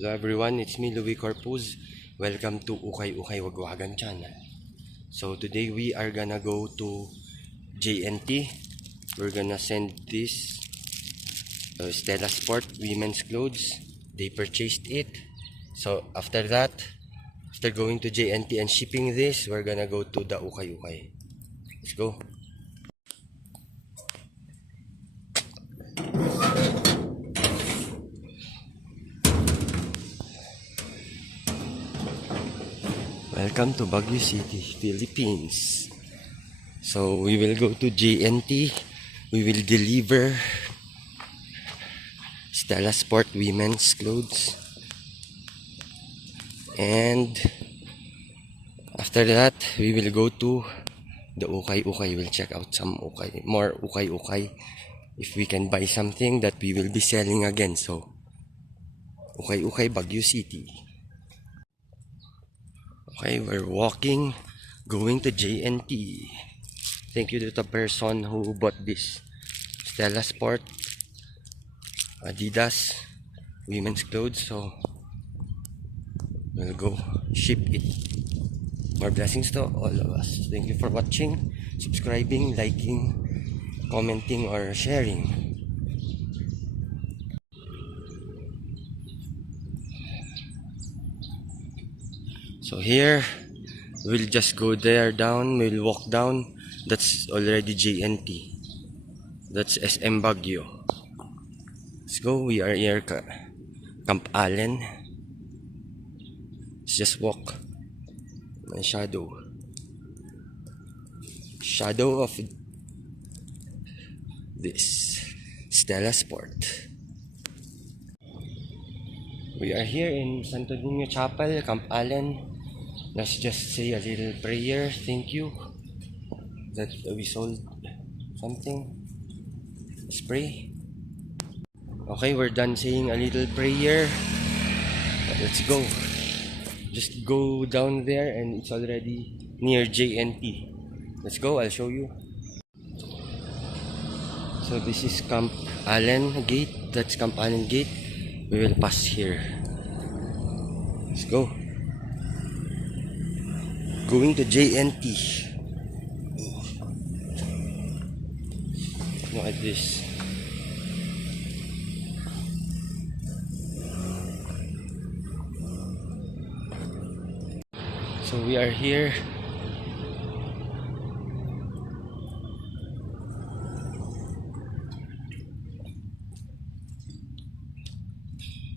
Hello everyone, it's me Louis Corpuz. Welcome to Ukay Ukay Wagwagan channel. So today we are gonna go to JNT. We're gonna send this Stella Sport women's clothes. They purchased it. So after that, after going to JNT and shipping this, we're gonna go to the Ukay Ukay. Let's go. Welcome to Baguio City, Philippines. So we will go to JNT. We will deliver Stella Sport women's clothes. And after that, we will go to the Ukay Ukay. We'll check out some more Ukay Ukay. If we can buy something that we will be selling again. So Ukay Ukay, Baguio City. Okay, we're walking, going to JNT. Thank you to the person who bought this Stella Sport Adidas women's clothes. So we'll go ship it. More blessings to all of us. Thank you for watching, subscribing, liking, commenting, or sharing. So here, we'll just go there down, we'll walk down. That's already JNT. That's SM Baguio. Let's go, we are here, Camp Allen. Let's just walk. My shadow. Shadow of this Stella Sport. We are here in Santo Niño Chapel, Camp Allen. Let's just say a little prayer. Thank you that we sold something. Let's pray. Okay, we're done saying a little prayer. Let's go. Just go down there and it's already near JNT. Let's go, I'll show you. So this is Camp Allen Gate. That's Camp Allen Gate. We will pass here. Let's go. Going to JNT. Look at this. So we are here.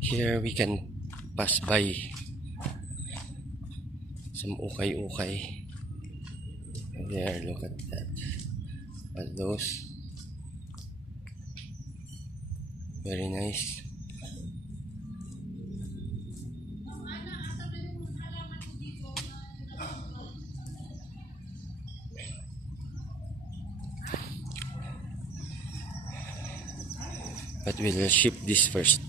Here we can pass by some Ukay Ukay. There, look at that. At those. Very nice. But we'll ship this first.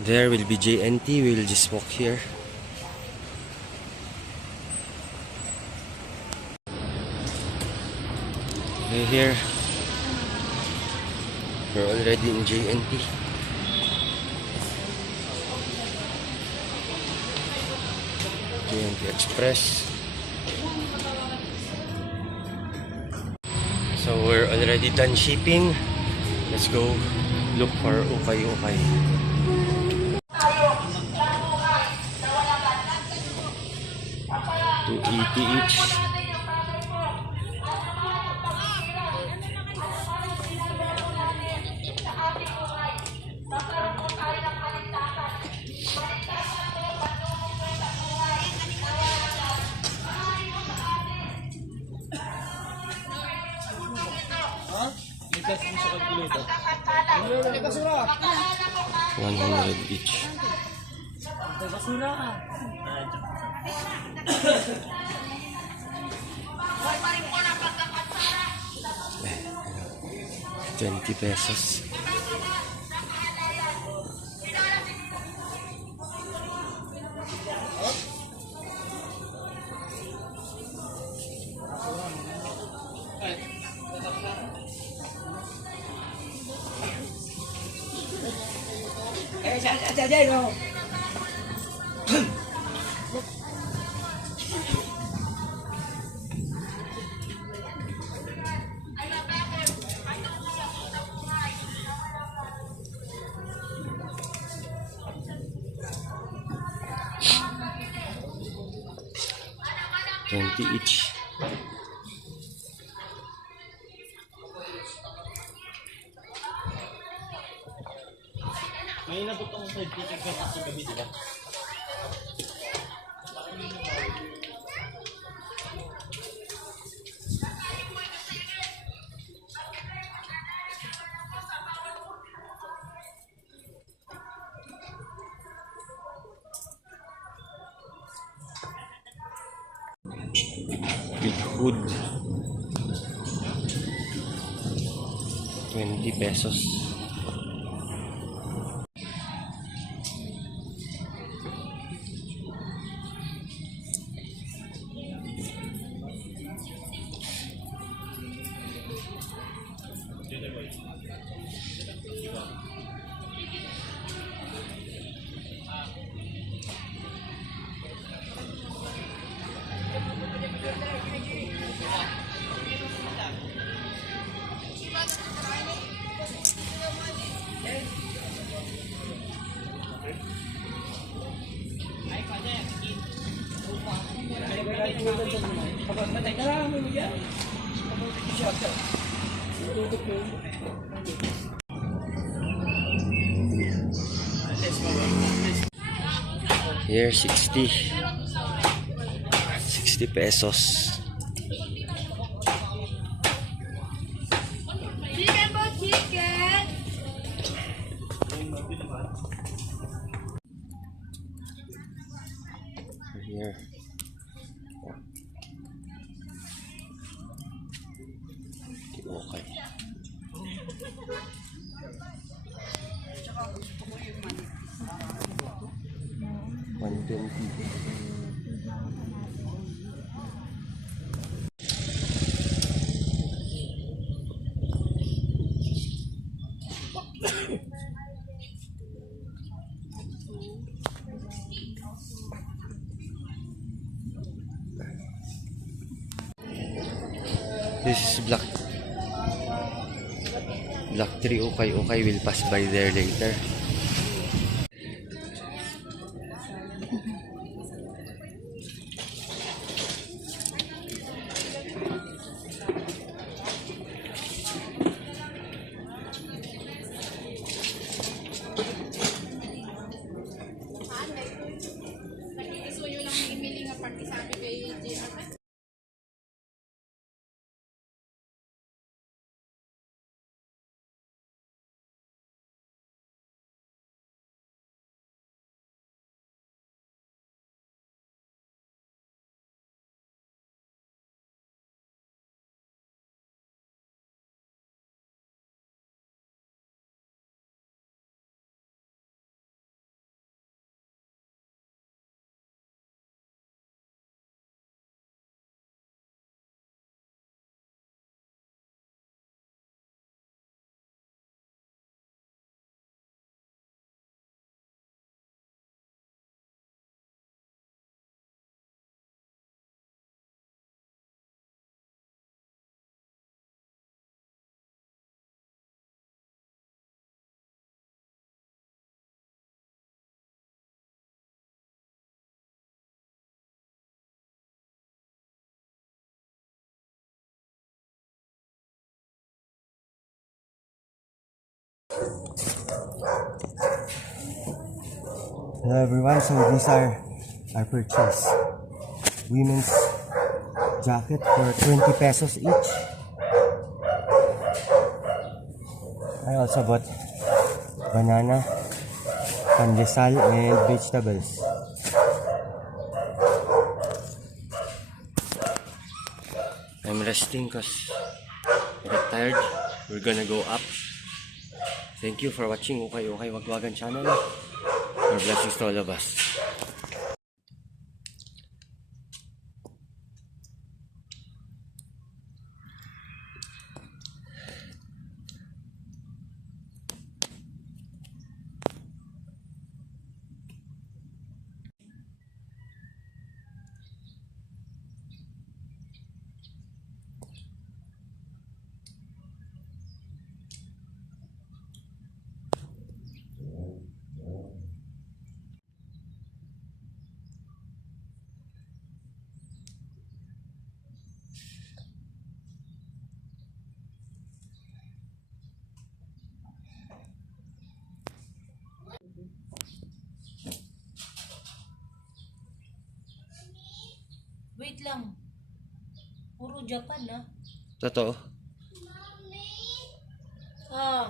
There will be JNT. We will just walk here. We're here. We're already in JNT. JNT Express. So we're already done shipping. Let's go look for Ukay Ukay. 280 each. $100 each. $20. 20 each. May inabot akong side ticket ka sa gabi, di ba? Big hood. 20 pesos. Here 60 pesos. Chicken po, chicken! Here. Okay. This is Block 3 Okay. Will pass by there later. Isuyo lang imili nga party sabi kay JR. Hello everyone, so these are our purchase. Women's jacket for 20 pesos each. I also bought banana, pandesal, and vegetables. I'm resting because I got tired. We're gonna go up. Thank you for watching Okay Wagwagan channel. More blessings to all of us. wait lang. Puro Japan, ah. Totoo. Ah,